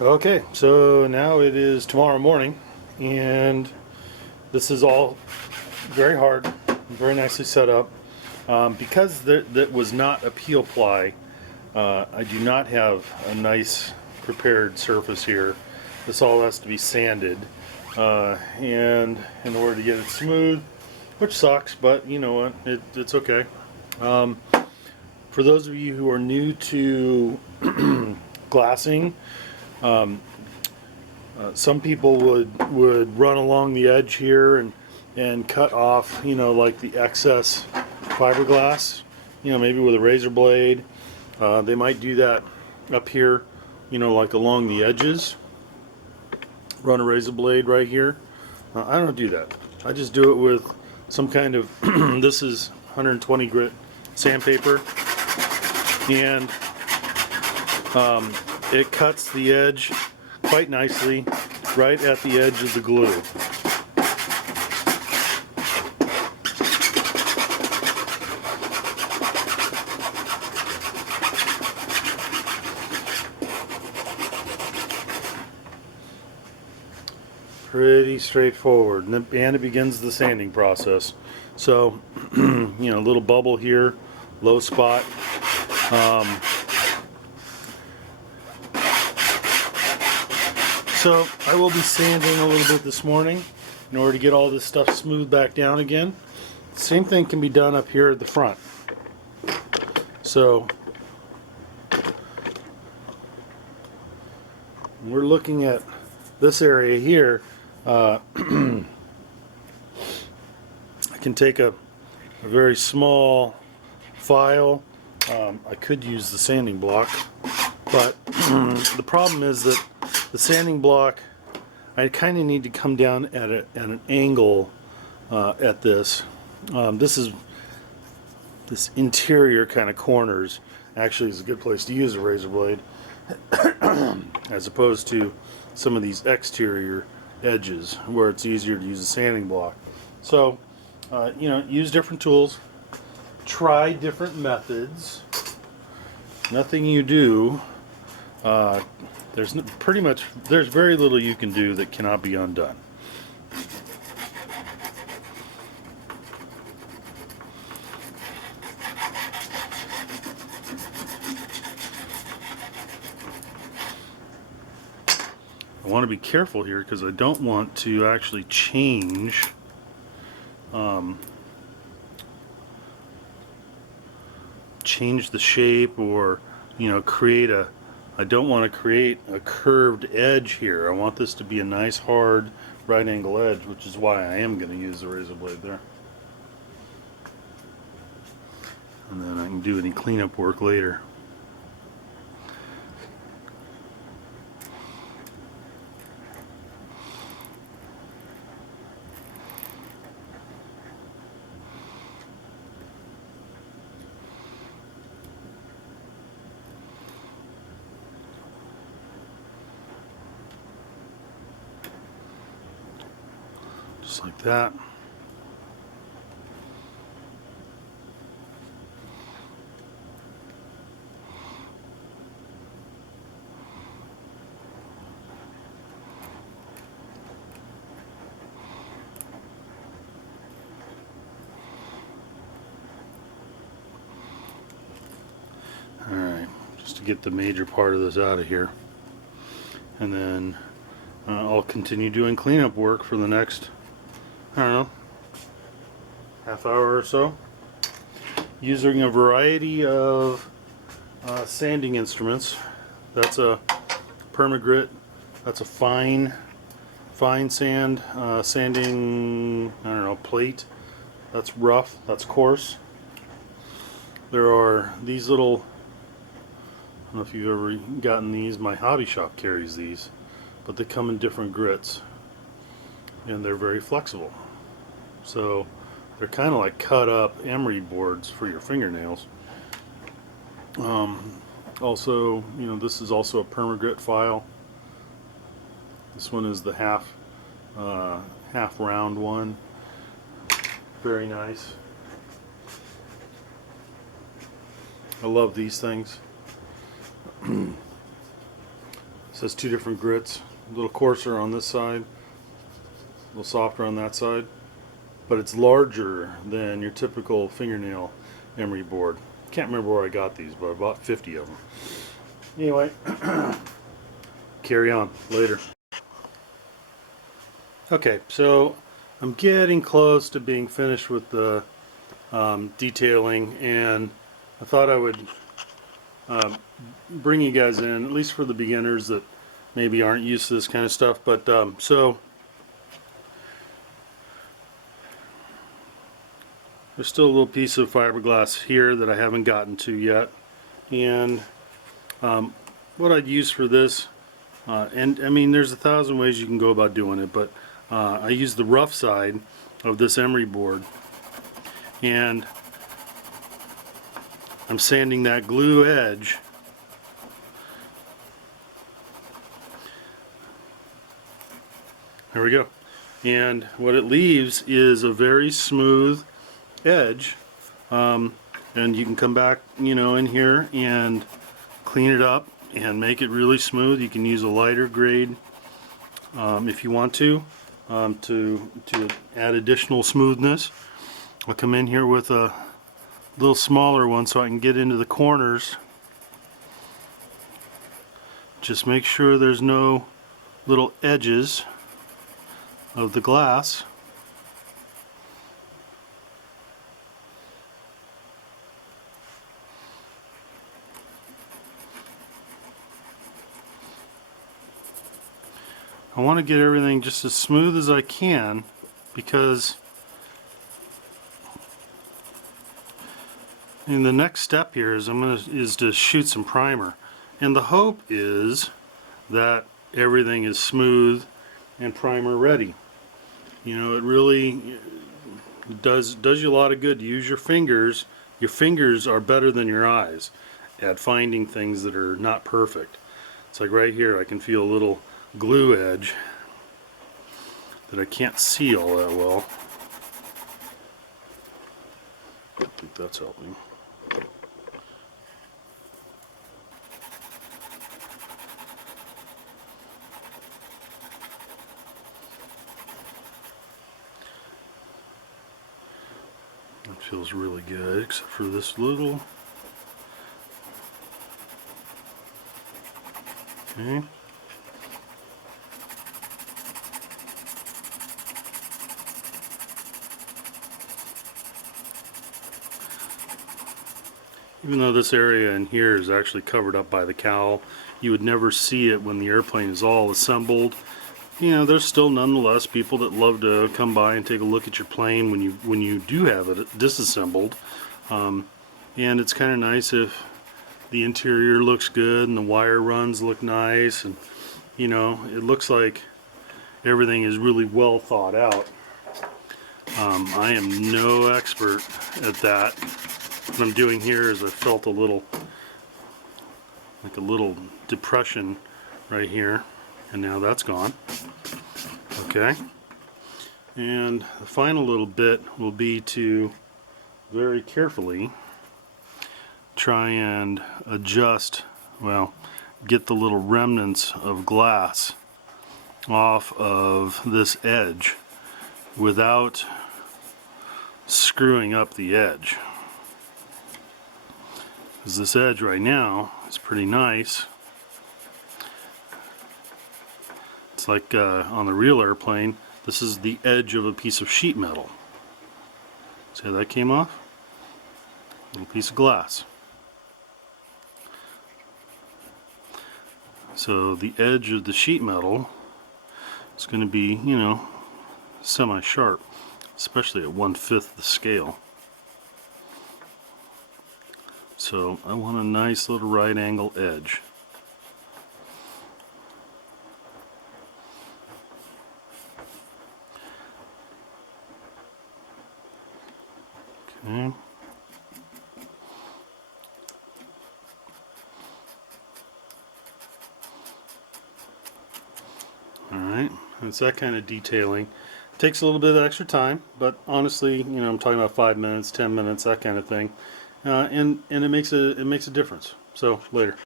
Okay, so now it is tomorrow morning, and this is all very hard, very nicely set up. Because that was not a peel ply, I do not have a nice prepared surface here. This all has to be sanded, and in order to get it smooth, which sucks, but you know what, it's okay. Um, for those of you who are new to glassing, some people would run along the edge here and cut off, like the excess fiberglass, maybe with a razor blade. They might do that up here, like along the edges. Run a razor blade right here. I don't do that. I just do it with some kind of this is 120 grit sandpaper, and it cuts the edge quite nicely right at the edge of the glue. Pretty straightforward, and it begins the sanding process. So, a little bubble here, low spot. So I will be sanding a little bit this morning in order to get all this stuff smoothed back down again. Same thing can be done up here at the front. So we're looking at this area here. I can take a very small file. I could use the sanding block, but the problem is that the sanding block, I kind of need to come down at an angle at this. This interior kind of corners actually is a good place to use a razor blade as opposed to some of these exterior edges where it's easier to use a sanding block. So, use different tools, try different methods. Nothing you do, there's very little you can do that cannot be undone. I want to be careful here because I don't want to actually change the shape or I don't want to create a curved edge here. I want this to be a nice hard right angle edge, which is why I am going to use the razor blade there. And then I can do any cleanup work later. Just like that. Alright, just to get the major part of this out of here. And then I'll continue doing cleanup work for the next, I don't know, half hour or so, using a variety of sanding instruments. That's a permagrit, that's a fine sand, sanding, I don't know, plate. That's rough, that's coarse. There are these little, I don't know if you've ever gotten these, my hobby shop carries these, but they come in different grits and they're very flexible. So they're kind of like cut up emery boards for your fingernails. Also, this is also a permagrit file. This one is the half round one. Very nice. I love these things. So it's two different grits. A little coarser on this side, a little softer on that side. But it's larger than your typical fingernail emery board. Can't remember where I got these, but I bought 50 of them. Anyway, carry on later. Okay, so I'm getting close to being finished with the detailing, and I thought I would bring you guys in, at least for the beginners that maybe aren't used to this kind of stuff. But so there's still a little piece of fiberglass here that I haven't gotten to yet, and what I'd use for this, and I mean there's 1,000 ways you can go about doing it, but I use the rough side of this emery board, and I'm sanding that glue edge there we go, and what it leaves is a very smooth edge, and you can come back, you know, in here and clean it up and make it really smooth. You can use a lighter grade if you want to add additional smoothness. I'll come in here with a little smaller one so I can get into the corners. Just make sure there's no little edges of the glass. I want to get everything just as smooth as I can, because and the next step here is is to shoot some primer, and the hope is that everything is smooth and primer ready. You know, it really does you a lot of good to use your fingers. Your fingers are better than your eyes at finding things that are not perfect. It's like right here, I can feel a little glue edge that I can't see all that well. I think that's helping. That feels really good, except for this little. Okay. Even though this area in here is actually covered up by the cowl, you would never see it when the airplane is all assembled. You know, there's still nonetheless people that love to come by and take a look at your plane when you do have it disassembled. And it's kind of nice if the interior looks good and the wire runs look nice, and you know, it looks like everything is really well thought out. I am no expert at that. What I'm doing here is I felt a little depression right here, and now that's gone. Okay, and the final little bit will be to very carefully try and adjust, well, get the little remnants of glass off of this edge without screwing up the edge. Because this edge right now is pretty nice. It's like on the real airplane, this is the edge of a piece of sheet metal. See how that came off? A little piece of glass. So the edge of the sheet metal is going to be, you know, semi-sharp, especially at 1/5 the scale. So I want a nice little right angle edge. Okay. Alright, it's that kind of detailing. It takes a little bit of extra time, but honestly, you know, I'm talking about 5 minutes, 10 minutes, that kind of thing. And it makes a difference. So later.